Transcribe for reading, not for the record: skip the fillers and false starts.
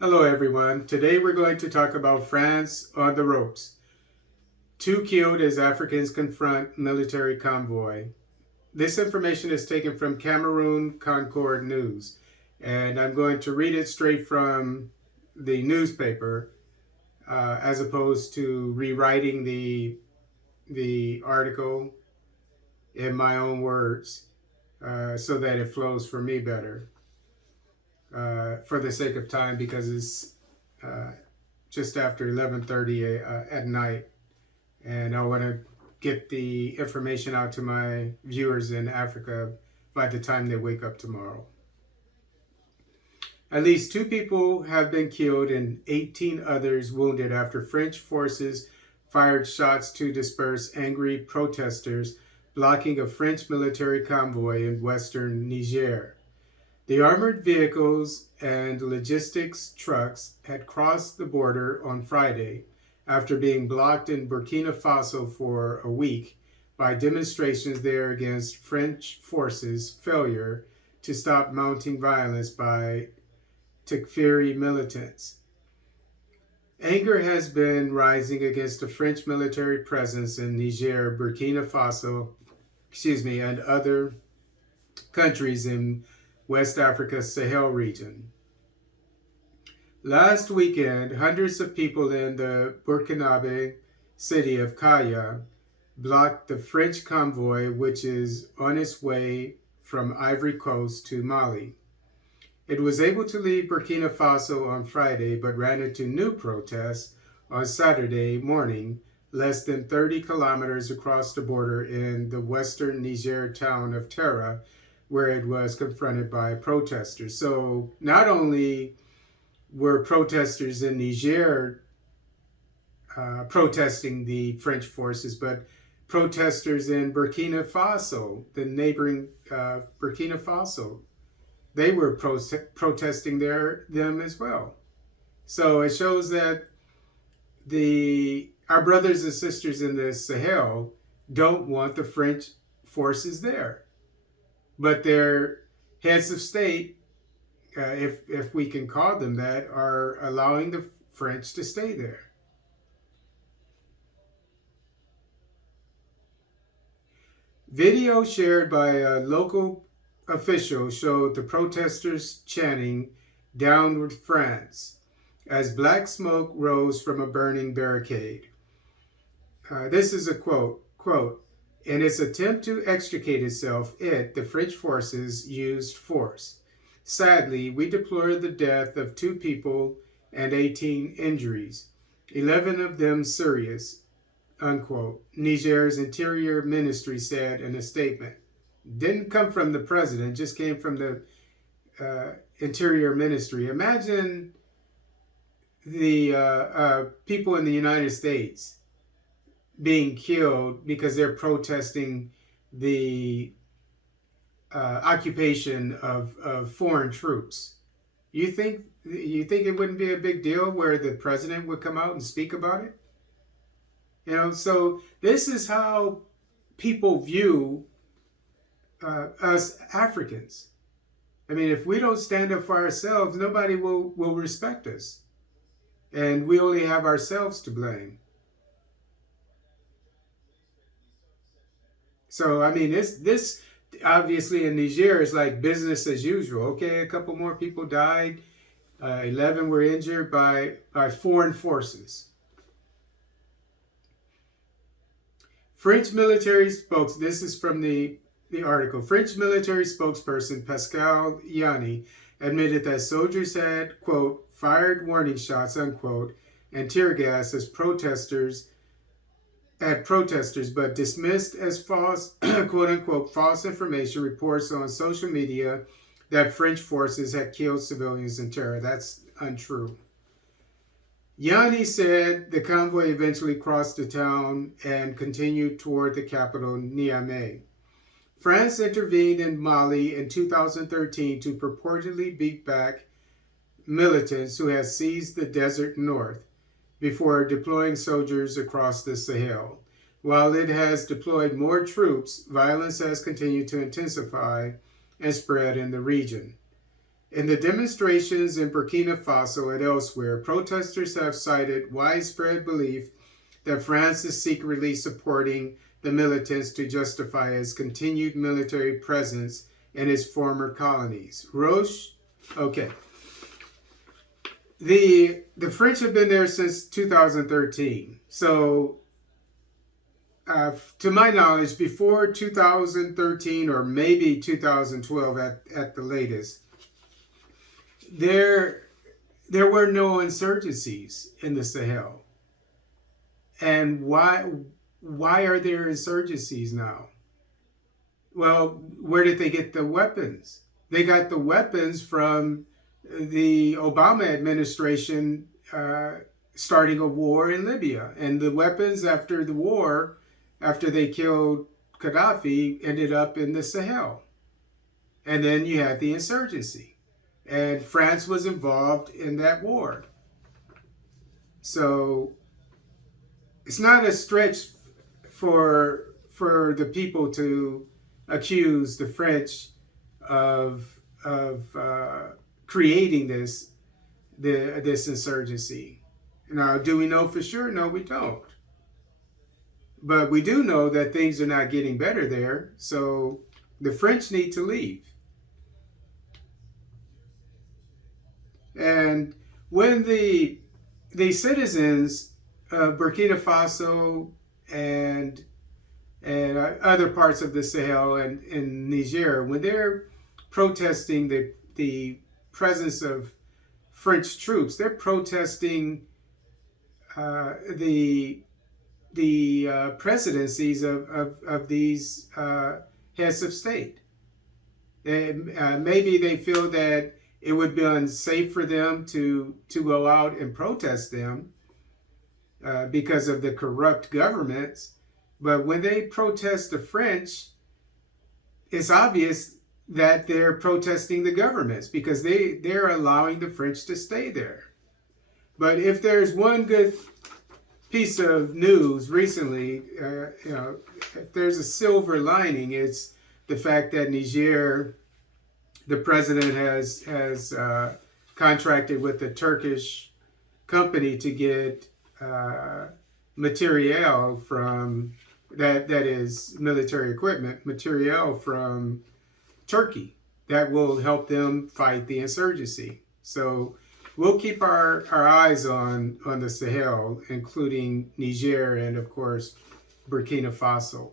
Hello everyone. Today we're going to talk about France on the ropes. Two killed as Africans confront military convoy. This information is taken from Cameroon Concord News, and I'm going to read it straight from the newspaper as opposed to rewriting the article in my own words so that it flows for me better for the sake of time because it's uh, just after 11:30 at night, and I want to get the information out to my viewers in Africa by the time they wake up tomorrow. At least two people have been killed and 18 others wounded after French forces fired shots to disperse angry protesters blocking a French military convoy in western Niger. The armored vehicles and logistics trucks had crossed the border on Friday after being blocked in Burkina Faso for a week by demonstrations there against French forces' failure to stop mounting violence by Takfiri militants. Anger has been rising against the French military presence in Niger, Burkina Faso, and other countries in West Africa's Sahel region. Last weekend, hundreds of people in the Burkinabe city of Kaya blocked the French convoy, which is on its way from Ivory Coast to Mali. It was able to leave Burkina Faso on Friday, but ran into new protests on Saturday morning, less than 30 kilometers across the border in the western Niger town of Terra, where it was confronted by protesters. So not only were protesters in Niger protesting the French forces, but protesters in Burkina Faso, the neighboring Burkina Faso, they were protesting them as well. So it shows that our brothers and sisters in the Sahel don't want the French forces there, but their heads of state, if we can call them that, are allowing the French to stay there. Video shared by a local official showed the protesters chanting "Down with France" as black smoke rose from a burning barricade. This is a quote, "In its attempt to extricate itself, the French forces, used force. Sadly, we deplore the death of 2 people and 18 injuries, 11 of them serious," unquote, Niger's Interior Ministry said in a statement. Didn't come from the president, just came from the Interior Ministry. Imagine the people in the United States being killed because they're protesting the occupation of foreign troops. You think it wouldn't be a big deal where the president would come out and speak about it? So this is how people view us Africans. I mean, if we don't stand up for ourselves, nobody will respect us. And we only have ourselves to blame. So, I mean, this obviously in Niger is like business as usual. Okay, a couple more people died. 11 were injured by foreign forces. French military this is from the article. French military spokesperson Pascal Yanni admitted that soldiers had, quote, fired warning shots, unquote, and tear gas at protesters, but dismissed as false, quote unquote, false information reports on social media that French forces had killed civilians in terror. That's untrue. Yanni said the convoy eventually crossed the town and continued toward the capital, Niamey. France intervened in Mali in 2013 to purportedly beat back militants who had seized the desert north before deploying soldiers across the Sahel. While it has deployed more troops, violence has continued to intensify and spread in the region. In the demonstrations in Burkina Faso and elsewhere, protesters have cited widespread belief that France is secretly supporting the militants to justify its continued military presence in its former colonies. Roche, okay. The French have been there since 2013. So, to my knowledge, before 2013 or maybe 2012 at the latest, there were no insurgencies in the Sahel. And why are there insurgencies now? Well, where did they get the weapons? They got the weapons from the Obama administration starting a war in Libya. And the weapons after the war, after they killed Gaddafi, ended up in the Sahel. And then you had the insurgency. And France was involved in that war. So it's not a stretch for the people to accuse the French of creating this insurgency. Now, do we know for sure? No, we don't. But we do know that things are not getting better there. So the French need to leave. And when the citizens of Burkina Faso and other parts of the Sahel and Niger, when they're protesting the presence of French troops, they're protesting the presidencies of these heads of state. Maybe they feel that it would be unsafe for them to go out and protest them because of the corrupt governments. But when they protest the French, it's obvious that they're protesting the governments because they're allowing the French to stay there. But if there's one good piece of news recently, if there's a silver lining, it's the fact that Niger, the president has contracted with a Turkish company to get materiel from that is military equipment, materiel from Turkey that will help them fight the insurgency. So we'll keep our eyes on the Sahel, including Niger and, of course, Burkina Faso.